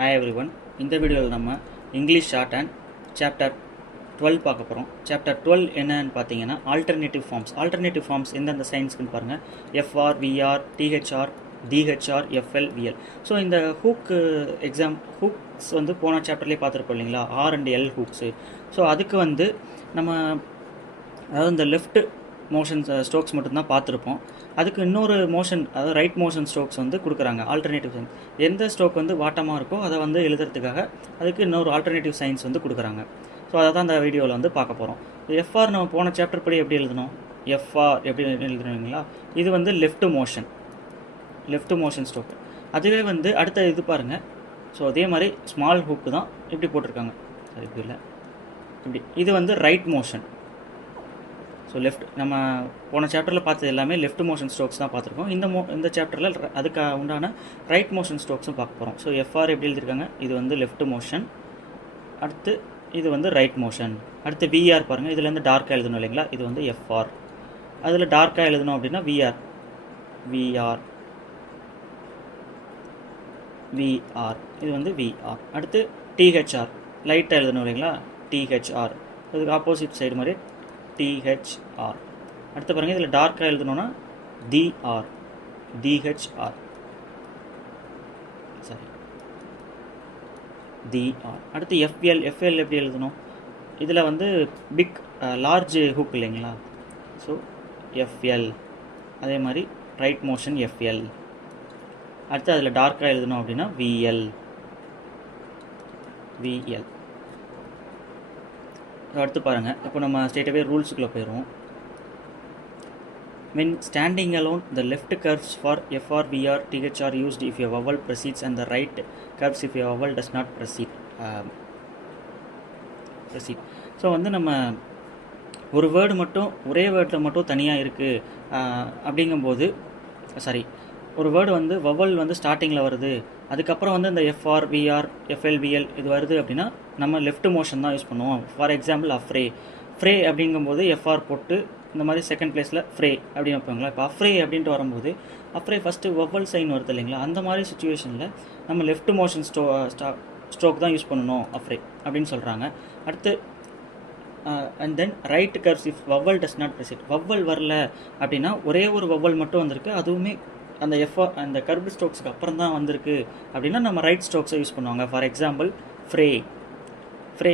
Hi everyone. இந்த வீடியோவில் நம்ம இங்கிலீஷ் ஷார்ட் அண்ட் சாப்டர் 12 பார்க்க போகிறோம். சாப்டர் 12 என்னன்னு பார்த்தீங்கன்னா ஆல்டர்னேட்டிவ் ஃபார்ம்ஸ் எந்தெந்த சைன்ஸ்க்குன்னு பாருங்கள். FR, VR, DHR, DHR, FL, VL. So இந்த ஹூக்ஸ் வந்து போன சாப்டர்லேயே பார்த்துருப்போம் இல்லைங்களா, R and L hooks. So அதுக்கு வந்து நம்ம அதாவது இந்த லெஃப்ட் மோஷன் ஸ்ட்ரோக்ஸ் மட்டும்தான் பார்த்துருப்போம். அதுக்கு இன்னொரு மோஷன், அதாவது ரைட் மோஷன் ஸ்ட்ரோக்ஸ் வந்து கொடுக்குறாங்க. ஆல்டர்னேட்டிவ் சைன்ஸ் எந்த ஸ்ட்ரோக் வந்து வாட்டமாக இருக்கோ அதை வந்து எழுதுறதுக்காக அதுக்கு இன்னொரு ஆல்டர்னேட்டிவ் சைன்ஸ் வந்து கொடுக்குறாங்க. ஸோ அதை தான் இந்த வீடியோவில் வந்து பார்க்க போகிறோம். எஃப்ஆர் நம்ம போன சாப்டர் படி எப்படி எழுதணும், எஃப்ஆர் எப்படி எழுதுறீங்களா, இது வந்து லெஃப்ட் மோஷன் ஸ்ட்ரோக். அதுவே வந்து அடுத்த இது பாருங்கள். ஸோ அதே மாதிரி ஸ்மால் ஹூக்கு தான் இப்படி போட்டிருக்காங்க. சரி, இப்படி இல்லை, இப்படி. இது வந்து ரைட் மோஷன். ஸோ லெஃப்ட் நம்ம போன சாப்டரில் பார்த்தது எல்லாமே லெஃப்ட் மோஷன் ஸ்ட்ரோக்ஸ் தான் பார்த்துருக்கோம். இந்த சாப்டரில் அதுக்கு உண்டான ரைட் மோஷன் ஸ்ட்ரோக்ஸும் பார்க்க போகிறோம். ஸோ எஃப்ஆர் எப்படி எழுதியிருக்காங்க, இது வந்து லெஃப்ட் மோஷன். அடுத்து இது வந்து ரைட் மோஷன். அடுத்து விஆர் பாருங்கள், இதுலேருந்து டார்க்காக எழுதணும் இல்லைங்களா, இது வந்து எஃப்ஆர். அதில் டார்க்காக எழுதணும் அப்படின்னா விஆர். இது வந்து விஆர். அடுத்து டிஹெச்ஆர், லைட்டாக எழுதணும் இல்லைங்களா, டிஹெச்ஆர். அதுக்கு ஆப்போசிட் சைடு மாதிரி டிஹெச்ஆர். அடுத்து பாருங்கள், இதில் டார்க்காக எழுதணும்னா டிஹெச்ஆர். சரி, டிஆர். அடுத்து எஃப்எல் எப்படி எழுதணும், இதில் வந்து லார்ஜ் ஹூக் இல்லைங்களா, ஸோ எஃப்எல். அதே மாதிரி ரைட் மோஷன் எஃப்எல். அடுத்து அதில் டார்க்காக எழுதணும் அப்படின்னா விஎல். அடுத்து பாருங்கள், இப்போ நம்ம ஸ்ட்ரெயிட்டாகவே ரூல்ஸுக்குள்ளே போயிடுவோம். When standing alone, the left curves for FR, VR, TH are used if a vowel precedes and the right curves if a vowel does not proceed. So வந்து நம்ம ஒரு வேர்டு மட்டும் ஒரே வேர்டில் மட்டும் தனியாக இருக்குது அப்படிங்கும்போது, ஒரு வேர்டு வந்து வவல் வந்து ஸ்டார்டிங்கில் வருது, அதுக்கப்புறம் வந்து இந்த எஃப்ஆர், விஆர், எஃப்எல், விஎல் இது வருது அப்படின்னா நம்ம லெஃப்ட் மோஷன் தான் யூஸ் பண்ணுவோம். ஃபார் எக்ஸாம்பிள் ஃப்ரே அப்படிங்கும்போது எஃப்ஆர் போட்டு இந்த மாதிரி செகண்ட் பிளேஸில் ஃப்ரே அப்படின்னு வைப்பாங்களா. இப்போ அஃப்ரே அப்படின்ட்டு வரும்போது ஃபஸ்ட்டு வவல் சைன் வருது இல்லைங்களா, அந்த மாதிரி சுச்சுவேஷனில் நம்ம லெஃப்ட் மோஷன் ஸ்ட்ரோக் தான் யூஸ் பண்ணணும் அஃப்ரே அப்படின்னு சொல்கிறாங்க. அடுத்து and then right curves if vowel does not precede. Vowel வரல அப்படின்னா ஒரே ஒரு வவல் மட்டும் வந்திருக்கு, அதுவுமே அந்த கர்வ் ஸ்ட்ரோக்ஸுக்கு அப்புறம் தான் வந்திருக்கு அப்படின்னா நம்ம ரைட் ஸ்ட்ரோக்ஸை யூஸ் பண்ணுவாங்க. ஃபார் எக்ஸாம்பிள் ஃப்ரே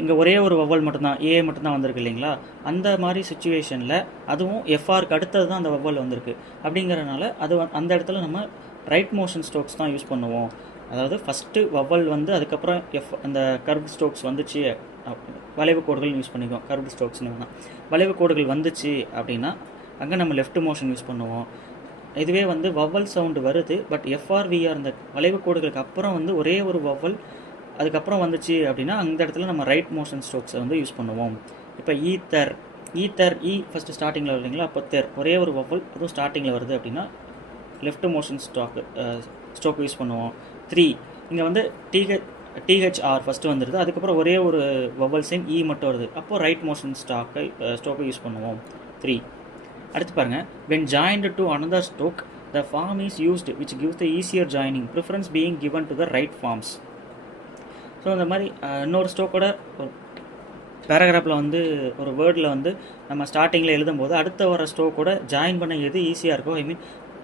இங்கே ஒரே ஒரு வவல் மட்டும்தான், ஏ மட்டும்தான் வந்திருக்கு இல்லைங்களா, அந்த மாதிரி சுச்சுவேஷனில் அதுவும் எஃப்ஆருக்கு அடுத்தது தான் அந்த வவல் வந்திருக்கு. அப்படிங்கிறனால அந்த இடத்துல நம்ம ரைட் மோஷன் ஸ்ட்ரோக்ஸ் தான் யூஸ் பண்ணுவோம். அதாவது ஃபஸ்ட்டு வவல் வந்து அதுக்கப்புறம் அந்த கர்வ் ஸ்ட்ரோக்ஸ் வந்துச்சு, வளைவு கோடுகள் யூஸ் பண்ணிக்குவோம். கர்வ் ஸ்ட்ரோக்ஸ்னு தான் வளைவு கோடுகள் வந்துச்சு அப்படின்னா அங்கே நம்ம லெஃப்ட் மோஷன் யூஸ் பண்ணுவோம். இதுவே வந்து வவல் சவுண்டு வருது, பட் எஃப்ஆர், விஆர் இந்த வளைவு கோடுகளுக்கு அப்புறம் வந்து ஒரே ஒரு வவல் அதுக்கப்புறம் வந்துச்சு அப்படின்னா அந்த இடத்துல நம்ம ரைட் மோஷன் ஸ்ட்ரோக்ஸை வந்து யூஸ் பண்ணுவோம். இப்போ ஈத்தர் ஃபஸ்ட்டு ஸ்டார்டிங்கில் வருதுங்களா, அப்போ ஒரே ஒரு வவல் அதுவும் ஸ்டார்டிங்கில் வருது அப்படின்னா லெஃப்ட் மோஷன் ஸ்ட்ரோக் யூஸ் பண்ணுவோம். இங்கே வந்து டிஹெச்ஆர் ஃபஸ்ட்டு வந்துடுது, அதுக்கப்புறம் ஒரே ஒரு வவல் சைன் மட்டும் வருது, அப்போது ரைட் மோஷன் ஸ்ட்ரோக்கை யூஸ் பண்ணுவோம். அடுத்து பாருங்கள், when joined to another stroke the form is used which gives the easier joining, preference being given to the right forms. So இந்த மாதிரி இன்னொரு ஸ்ட்ரோக்கோட ஒரு பேராகிராஃபில் வந்து ஒரு வேர்டில் வந்து நம்ம ஸ்டார்டிங்கில் எழுதும்போது அடுத்த வர ஸ்ட்ரோக்கோட ஜாயின் பண்ண எது ஈஸியாக இருக்கோ,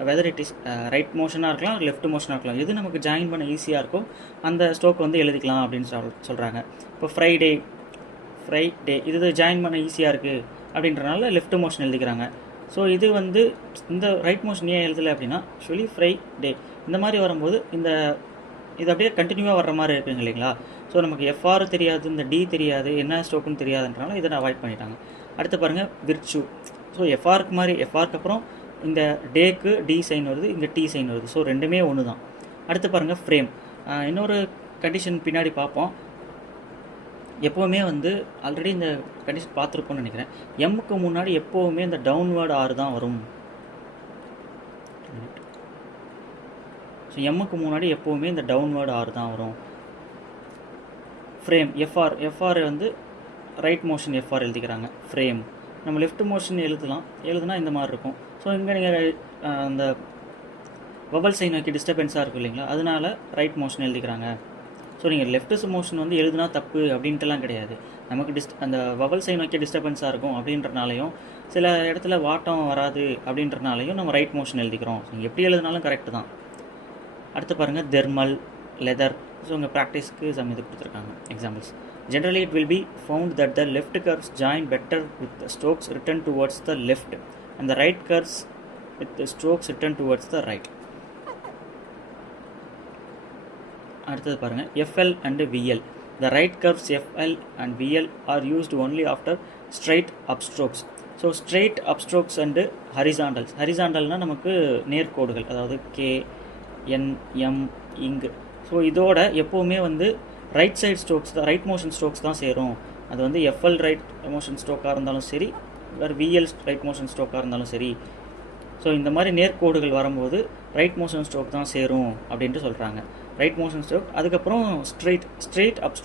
வெதர் இட் இஸ் ரைட் மோஷனாக இருக்கலாம், லெஃப்ட் மோஷனாக இருக்கலாம், எது நமக்கு ஜாயின் பண்ண ஈஸியாக இருக்கோ அந்த ஸ்ட்ரோக் வந்து எழுதிக்கலாம் அப்படின்னு சொல்கிறாங்க. இப்போ ஃப்ரைடே இது ஜாயின் பண்ண ஈஸியாக இருக்குது அப்படின்றனால லெஃப்ட் மோஷன் எழுதிக்கிறாங்க. ஸோ இது வந்து இந்த ரைட் மோஷன் ஏன் எழுதலை அப்படின்னா ஆக்சுவலி ஃப்ரைடே இந்த மாதிரி வரும்போது இது அப்படியே கண்டினியூவாக வர்ற மாதிரி இருக்குங்க இல்லைங்களா. ஸோ நமக்கு எஃப்ஆர் தெரியாது, இந்த டி தெரியாது, என்ன ஸ்ட்ரோக்குன்னு தெரியாதுன்றனால இதை அவாய்ட் பண்ணிட்டாங்க. அடுத்து பாருங்கள் விர்ச்சு. ஸோ எஃப்ஆருக்கு அப்புறம் இந்த டேக்கு டி சைன் வருது, இங்கே டி சைன் வருது, ஸோ ரெண்டுமே ஒன்று தான். அடுத்து பாருங்கள் ஃப்ரேம். இன்னொரு கண்டிஷன் பின்னாடி பார்ப்போம். எப்போவுமே வந்து ஆல்ரெடி இந்த கண்டிஷன் பார்த்துருப்போம்னு நினைக்கிறேன். எம்முக்கு முன்னாடி எப்போவுமே இந்த டவுன்வேர்டு ஆர் தான் வரும். ஸோ எம்முக்கு முன்னாடி எப்போவுமே இந்த டவுன்வேர்டு ஆர் தான் வரும். ஃப்ரேம் எஃப்ஆர் வந்து ரைட் மோஷன் எஃப்ஆர் எழுதிக்கிறாங்க. ஃப்ரேம் நம்ம லெஃப்ட் மோஷன் எழுதுனா இந்த மாதிரி இருக்கும். ஸோ இங்கே நீங்கள் அந்த வவல் சைன் வைக்க டிஸ்டர்பன்ஸாக இருக்கும் இல்லைங்களா, அதனால ரைட் மோஷன் எழுதிக்கிறாங்க. ஸோ நீங்கள் லெஃப்ட் மோஷன் வந்து எழுதுனா தப்பு அப்படின்ட்டுலாம் கிடையாது. நமக்கு அந்த வவல் சைன் வைக்க டிஸ்டர்பன்ஸாக இருக்கும் அப்படின்றனாலையும், சில இடத்துல வாட்டம் வராது அப்படின்றனாலையும் நம்ம ரைட் மோஷன் எழுதிக்கிறோம். நீங்கள் எப்படி எழுதினாலும் கரெக்டு தான். அடுத்து பாருங்கள், தெர்மல், லெதர். ஸோ உங்கள் ப்ராக்டிஸ்க்கு சம் இது கொடுத்துருக்காங்க examples. Generally, it will be found that the left curves join better with the strokes written towards the left and the right curves with the strokes written towards the right. அடுத்தது பாருங்க, FL and VL. The right curves FL and VL are used only after straight upstrokes. So straight upstrokes and horizontals. Horizontalனா நமக்கு நேர்கோடுகள், அதாவது K, N, M, இங். So இதோட எப்போவுமே வந்து right side strokes தான், right motion strokes தான் சேரும். அது வந்து FL ரைட் மோஷன் ஸ்ட்ரோக்காக இருந்தாலும் சரி, வேறு VL ரைட் மோஷன் ஸ்ட்ரோக்காக இருந்தாலும் சரி. ஸோ இந்த மாதிரி நேர்கோடுகள் வரும்போது ரைட் மோஷன் ஸ்ட்ரோக் தான் சேரும் அப்படின்ட்டு சொல்கிறாங்க. Right motion stroke. அதுக்கப்புறம் ஸ்ட்ரெயிட் அப்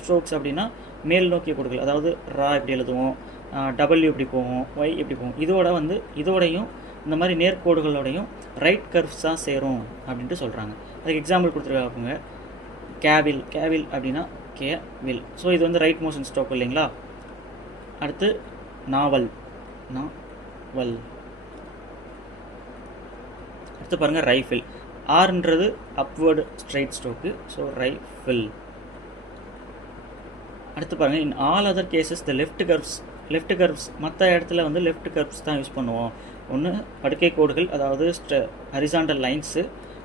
ஸ்ட்ரோக்ஸ் அப்படின்னா மேல் நோக்கிய கோடுகள், அதாவது ரா இப்படி எழுதுவோம், W இப்படி போவோம், ஒய் இப்படி போவோம். இதோடையும் இந்த மாதிரி நேர்கோடுகளோடையும் ரைட் கர்வ்ஸ் தான் சேரும் அப்படின்ட்டு சொல்கிறாங்க. அதுக்கு எக்ஸாம்பிள் கொடுத்துருக்காங்க. கேவில் அப்படின்னா கேவில். ஸோ இது வந்து ரைட் மோஷன் ஸ்ட்ரோக் இல்லைங்களா. அடுத்து நாவல். அடுத்து பாருங்கள், ரைஃபிள். ஆர்ன்றது upward straight stroke, so rifle. அடுத்து பாருங்கள், in all other cases the left curves மற்ற இடத்துல வந்து லெஃப்ட் கர்வ்ஸ் தான் யூஸ் பண்ணுவோம். ஒன்று படுக்கை கோடுகள், அதாவது ஹரிசாண்டல் லைன்ஸு,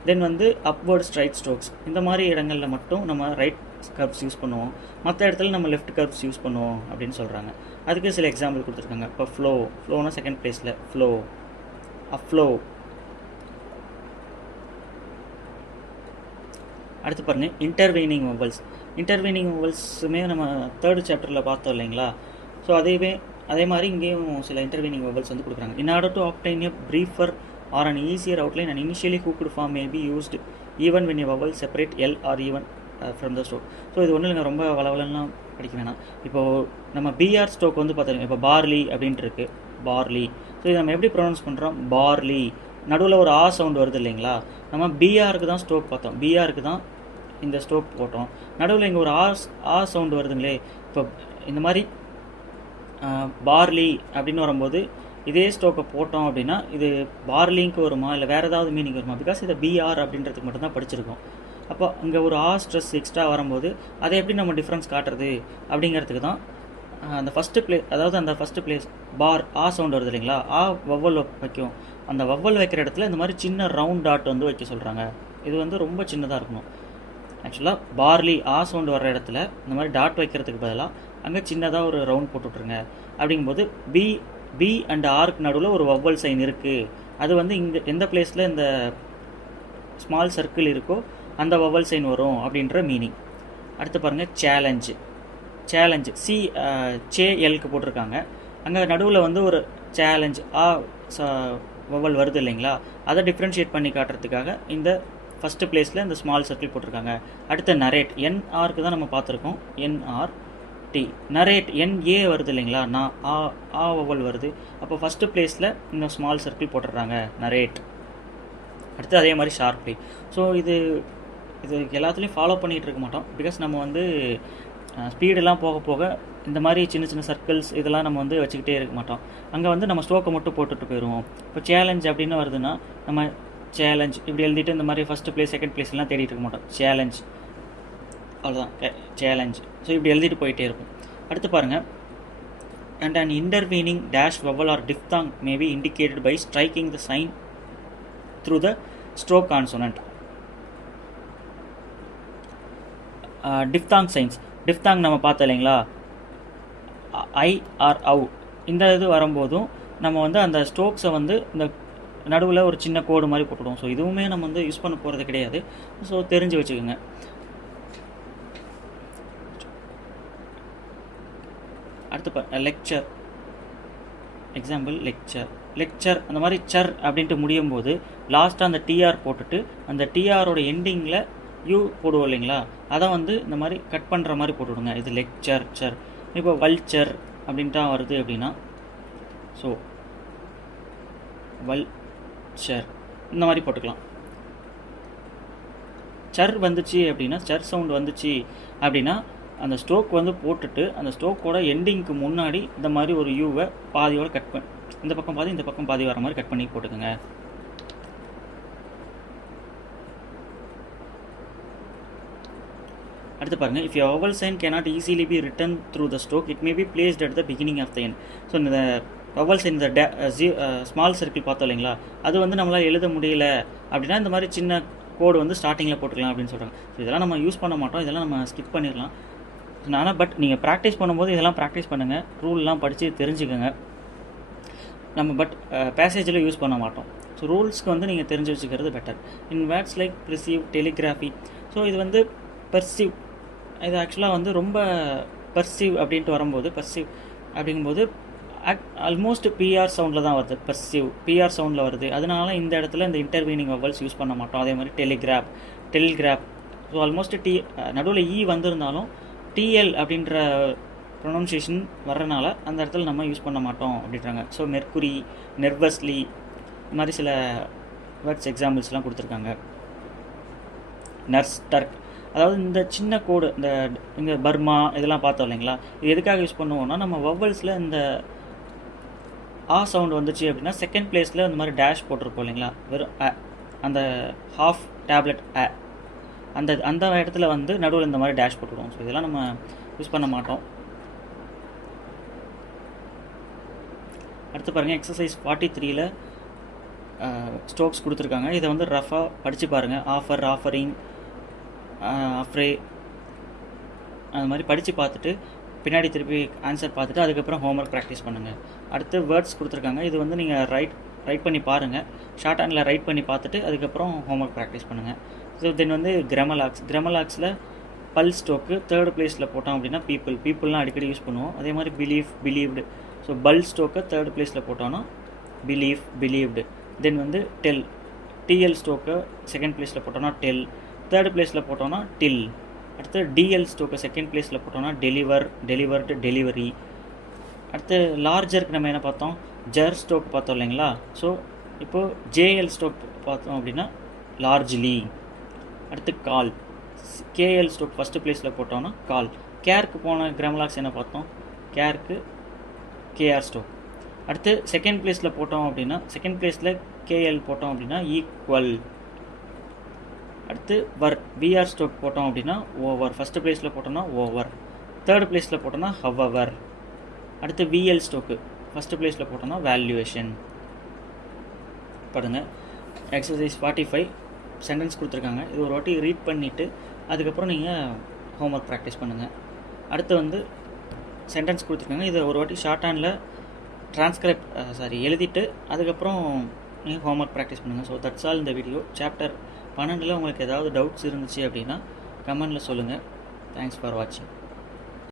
தென் வந்து அப்வர்ட் ஸ்ட்ரைட் ஸ்ட்ரோக்ஸ். இந்த மாதிரி இடங்களில் மட்டும் நம்ம ரைட் கர்வ்ஸ் யூஸ் பண்ணுவோம், மற்ற இடத்துல நம்ம லெஃப்ட் கர்வ்ஸ் யூஸ் பண்ணுவோம் அப்படின்னு சொல்கிறாங்க. அதுக்கு சில எக்ஸாம்பிள் கொடுத்துருக்காங்க. இப்போ ஃப்ளோனா செகண்ட் பிளேஸில் அஃப்ளோ. அடுத்து பாருங்கள், இன்டர்வீனிங் வவல்ஸுமே நம்ம 3rd சாப்டரில் பார்த்தோம் இல்லைங்களா. ஸோ அதே மாதிரி இங்கேயும் சில இன்டர்வீனிங் வவல்ஸ் வந்து கொடுக்குறாங்க. In order to obtain a briefer or an easier outline, and initially hooked form may be used even when a vowel separate L or even from the stroke. So இது ஒன்றும் இல்லைங்க, ரொம்ப வளவலலாம் படிக்க வேணாம். இப்போது நம்ம BR ஸ்ட்ரோக் வந்து பார்த்துருங்க. இப்போ பார்லி அப்படின்ட்டு இருக்குது, பார்லி. ஸோ இது நம்ம எப்படி ப்ரொனவுன்ஸ் பண்ணுறோம், பார்லி. நடுவில் ஒரு சவுண்ட் வருது இல்லைங்களா. நம்ம BRக்கு தான் ஸ்ட்ரோக் பார்த்தோம், BRக்கு தான் இந்த ஸ்ட்ரோக் போட்டோம். நடுவில் இங்கே ஒரு சவுண்ட் வருதுங்களே. இப்போ இந்த மாதிரி பார்லி அப்படின்னு வரும்போது இதே ஸ்ட்ரோக்கை போட்டோம் அப்படின்னா இது பார்லிங்க்கு வருமா, இல்லை வேறு ஏதாவது மீனிங் வருமா? பிகாஸ் இதை BR அப்படின்றதுக்கு மட்டும்தான் படிச்சிருக்கோம். அப்போ இங்கே ஒரு ஸ்ட்ரெஸ் எக்ஸ்ட்ரா வரும்போது அதை எப்படி நம்ம டிஃப்ரென்ஸ் காட்டுறது அப்படிங்கிறதுக்கு தான் அந்த ஃபஸ்ட்டு பிளேஸ் பார் சவுண்ட் வருது இல்லைங்களா. வவ்வல் வைக்கும். அந்த வவ்வல் வைக்கிற இடத்துல இந்த மாதிரி சின்ன ரவுண்ட் டாட் வந்து வைக்க சொல்கிறாங்க. இது வந்து ரொம்ப சின்னதாக இருக்கணும். ஆக்சுவலாக பார்லி சவுண்ட் வர்ற இடத்துல இந்த மாதிரி டாட் வைக்கிறதுக்கு பதிலாக அங்கே சின்னதாக ஒரு ரவுண்ட் போட்டு விட்ருங்க. அப்படிங்கும்போது பி அண்ட் ஆர்க்கு நடுவில் ஒரு வவ்வல் சைன் இருக்குது. அது வந்து இங்கே எந்த பிளேஸில் இந்த ஸ்மால் சர்க்கிள் இருக்கோ அந்த வவ்வல் சைன் வரும் அப்படின்ற மீனிங். அடுத்து பாருங்கள், சேலஞ்சு CHALக்கு போட்டிருக்காங்க. அங்கே நடுவில் வந்து ஒரு சேலஞ்ச் வவ்வல் வருது இல்லைங்களா. அதை டிஃப்ரென்ஷியேட் பண்ணி காட்டுறதுக்காக இந்த ஃபஸ்ட்டு பிளேஸில் இந்த ஸ்மால் சர்க்கிள் போட்டிருக்காங்க. அடுத்து நரேட், NRக்கு தான் நம்ம பார்த்துருக்கோம், NRT. நரேட் NA வருது இல்லைங்களா, வவ்வல் வருது. அப்போ ஃபஸ்ட்டு பிளேஸில் இந்த ஸ்மால் சர்க்கிள் போட்டுடுறாங்க, நரேட். அடுத்து அதே மாதிரி ஷார்ப்லி. ஸோ இது எல்லாத்துலேயும் ஃபாலோ பண்ணிகிட்டு இருக்க மாட்டோம். பிகாஸ் நம்ம வந்து ஸ்பீடெல்லாம் போக போக இந்த மாதிரி சின்ன சின்ன சர்க்கிள்ஸ் இதெல்லாம் நம்ம வந்து வச்சுக்கிட்டே இருக்க மாட்டோம். அங்கே வந்து நம்ம ஸ்ட்ரோக்கை மட்டும் போட்டுட்டு போயிடுவோம். இப்போ சேலஞ்ச் அப்படின்னு வருதுன்னா நம்ம சேலஞ்ச் இப்படி எழுதிட்டு இந்த மாதிரி ஃபஸ்ட்டு பிளேஸ் செகண்ட் பிளேஸ்லாம் தேடிட்டு இருக்க மாட்டோம். சேலஞ்ச், அவ்வளோதான், சேலஞ்ச். ஸோ இப்படி எழுதிட்டு போயிட்டே இருக்கும். அடுத்து பாருங்கள், and an intervening dash vowel or diphthong may be indicated by striking the sign through the stroke consonant. Diphthong signs, diphthong நம்ம பார்த்தோம் இல்லைங்களா, ஐ ஆர் அவு, இந்த இது வரும்போதும் நம்ம வந்து அந்த ஸ்ட்ரோக்ஸை வந்து இந்த நடுவில் ஒரு சின்ன கோடு மாதிரி போட்டுடுவோம். ஸோ இதுவுமே நம்ம வந்து யூஸ் பண்ண போகிறது கிடையாது. ஸோ தெரிஞ்சு வச்சுக்கோங்க. அடுத்து லெக்சர், எக்ஸாம்பிள் லெக்சர் அந்த மாதிரி சர் அப்படின்ட்டு முடியும் போது லாஸ்ட்டாக அந்த டிஆர் போட்டுட்டு அந்த டிஆரோட எண்டிங்கில் யூ போடுவோம் இல்லைங்களா, அதை வந்து இந்த மாதிரி கட் பண்ணுற மாதிரி போட்டுவிடுங்க. இது லெக்சர். இப்போ வல்ச்சர் அப்படின்ட்டு வருது அப்படின்னா, ஸோ வல்ச்சர் இந்த மாதிரி போட்டுக்கலாம். சர் வந்துச்சு அப்படின்னா, சர் சவுண்ட் வந்துச்சு அப்படின்னா அந்த ஸ்ட்ரோக் வந்து போட்டுட்டு அந்த ஸ்ட்ரோக்கோட எண்டிங்க்கு முன்னாடி இந்த மாதிரி ஒரு யூவை பாதியோட கட் பண்ணி, இந்த பக்கம் பாதி இந்த பக்கம் பாதி வர மாதிரி கட் பண்ணி போட்டுக்கோங்க. அடுத்து பாருங்கள், if your vowel sign cannot easily be written through the stroke, it may be placed at the beginning of the end. So இந்த vowel sign, இந்த ஸ்மால் சர்க்கிள் பார்த்தோம் இல்லைங்களா, அது வந்து நம்மளால் எழுத முடியல அப்படின்னா இந்த மாதிரி சின்ன கோடு வந்து ஸ்டார்டிங்கில் போட்டுக்கலாம் அப்படின்னு சொல்கிறாங்க. ஸோ இதெல்லாம் நம்ம யூஸ் பண்ண மாட்டோம், இதெல்லாம் நம்ம ஸ்கிப் பண்ணிடலாம். ஆனால் பட் நீங்கள் ப்ராக்டிஸ் பண்ணும்போது இதெல்லாம் ப்ராக்டிஸ் பண்ணுங்கள், ரூல்லாம் படித்து தெரிஞ்சுக்கோங்க. நம்ம பட் பேசேஜில் யூஸ் பண்ண மாட்டோம். ஸோ ரூல்ஸ்க்கு வந்து நீங்கள் தெரிஞ்சு வச்சுக்கிறது better. In words like perceive, telegraphy, so இது வந்து பெர்சீவ், இது ஆக்சுவலாக வந்து ரொம்ப பெர்சீவ் அப்படின்ட்டு வரும்போது, பெர்சீவ் அப்படிங்கும்போது ஆல்மோஸ்ட் பிஆர் சவுண்டில் தான் வருது. பெர்சீவ் பிஆர் சவுண்டில் வருது, அதனால இந்த இடத்துல இந்த இன்டர்வீனிங் வவல்ஸ் யூஸ் பண்ண மாட்டோம். அதே மாதிரி டெலிகிராஃப், ஸோ ஆல்மோஸ்ட் நடுவில் இ வந்திருந்தாலும் டிஎல் அப்படின்ற ப்ரொனவுன்சியேஷன் வர்றனால அந்த இடத்துல நம்ம யூஸ் பண்ண மாட்டோம் அப்படின்றாங்க. ஸோ மெர்க்குரி, நெர்வஸ்லி, இந்த மாதிரி சில வேர்ட்ஸ் எக்ஸாம்பிள்ஸ்லாம் கொடுத்துருக்காங்க. நர்ஸ், டர்க், அதாவது இந்த சின்ன கோடு, இந்த இங்கே பர்மா இதெல்லாம் பார்த்தோம் இல்லைங்களா, இது எதுக்காக யூஸ் பண்ணுவோம்னா நம்ம வவல்ஸில் இந்த ஆ சவுண்ட் வந்துச்சு அப்படின்னா செகண்ட் பிளேஸில் இந்த மாதிரி டேஷ் போட்டிருப்போம் இல்லைங்களா, வெறும் அந்த ஹாஃப் டேப்லெட் அந்த இடத்துல வந்து நடுவில் இந்த மாதிரி டேஷ் போட்டுருவோம். ஸோ இதெல்லாம் நம்ம யூஸ் பண்ண மாட்டோம். அடுத்து பாருங்கள், எக்ஸசைஸ் 43ல் ஸ்ட்ரோக்ஸ் கொடுத்துருக்காங்க. இதை வந்து ரஃபாக படித்து பாருங்கள். ஆஃபர், ஆஃபரிங், ஆஃப்ரே, அது மாதிரி படித்து பார்த்துட்டு பின்னாடி திருப்பி ஆன்சர் பார்த்துட்டு அதுக்கப்புறம் ஹோம்ஒர்க் ப்ராக்டிஸ் பண்ணுங்கள். அடுத்து வேர்ட்ஸ் கொடுத்துருக்காங்க, இது வந்து நீங்கள் ரைட் பண்ணி பாருங்கள். ஷார்ட் ஹேண்டில் ரைட் பண்ணி பார்த்துட்டு அதுக்கப்புறம் ஹோம்ஒர்க் ப்ராக்டிஸ் பண்ணுங்கள். ஸோ தென் வந்து கிராமலாக்ஸில் பல் ஸ்ட்ரோக்கு தேர்ட் பிளேஸில் போட்டோம் அப்படின்னா பீப்புள்லாம் அடிக்கடி யூஸ் பண்ணுவோம். அதே மாதிரி பிலீவ்டு, ஸோ பல் ஸ்ட்ரோக்கை தேர்ட் பிளேஸில் போட்டோன்னா பிலீவ்டு. தென் வந்து டிஎல் ஸ்ட்ரோக்கை செகண்ட் பிளேஸில் போட்டோன்னா தேர்ட் பிளேஸில் போட்டோன்னா டில். அடுத்து டிஎல் ஸ்ட்ரோக்கை செகண்ட் பிளேஸில் போட்டோன்னா டெலிவர்டு, டெலிவரி. அடுத்து லார்ஜருக்கு நம்ம என்ன பார்த்தோம், ஜர் ஸ்ட்ரோக் பார்த்தோம் இல்லைங்களா. ஸோ இப்போது ஜேஎல் ஸ்ட்ரோக் பார்த்தோம் அப்படின்னா லார்ஜ்லி. அடுத்து கால், கேஎல் ஸ்ட்ரோக் ஃபஸ்ட்டு பிளேஸில் போட்டோன்னா கால். கேருக்கு போன கிராமலாக்ஸ் என்ன பார்த்தோம், கேருக்கு கேஆர் ஸ்ட்ரோக். அடுத்து செகண்ட் பிளேஸில் போட்டோம் அப்படின்னா, செகண்ட் பிளேஸில் கேஎல் போட்டோம் அப்படின்னா ஈக்குவல். அடுத்து விஆர் ஸ்ட்ரோக் போட்டோம் அப்படின்னா ஓவர், ஃபஸ்ட்டு பிளேஸில் போட்டோம்னா ஓவர், தேர்ட் பிளேஸில் போட்டோம்னா ஹவவர். அடுத்து விஎல் ஸ்ட்ரோக்கு ஃபஸ்ட்டு பிளேஸில் போட்டோம்னா வேல்யூவேஷன். பாருங்கள், எக்ஸசைஸ் 45 சென்டென்ஸ் கொடுத்துருக்காங்க. இது ஒரு வாட்டி ரீட் பண்ணிவிட்டு அதுக்கப்புறம் நீங்கள் ஹோம்ஒர்க் ப்ராக்டிஸ் பண்ணுங்கள். அடுத்து வந்து சென்டென்ஸ் கொடுத்துருக்காங்க, இதை ஒரு வாட்டி ஷார்ட் ஹேண்டில் எழுதிட்டு அதுக்கப்புறம் நீங்கள் ஹோம்ஒர்க் ப்ராக்டிஸ் பண்ணுங்கள். ஸோ தட்ஸ் ஆல் இந்த வீடியோ. சாப்டர் 12 உங்களுக்கு ஏதாவது டவுட்ஸ் இருந்துச்சு அப்படின்னா கமெண்டில் சொல்லுங்கள். தேங்க்ஸ் ஃபார் வாட்சிங்.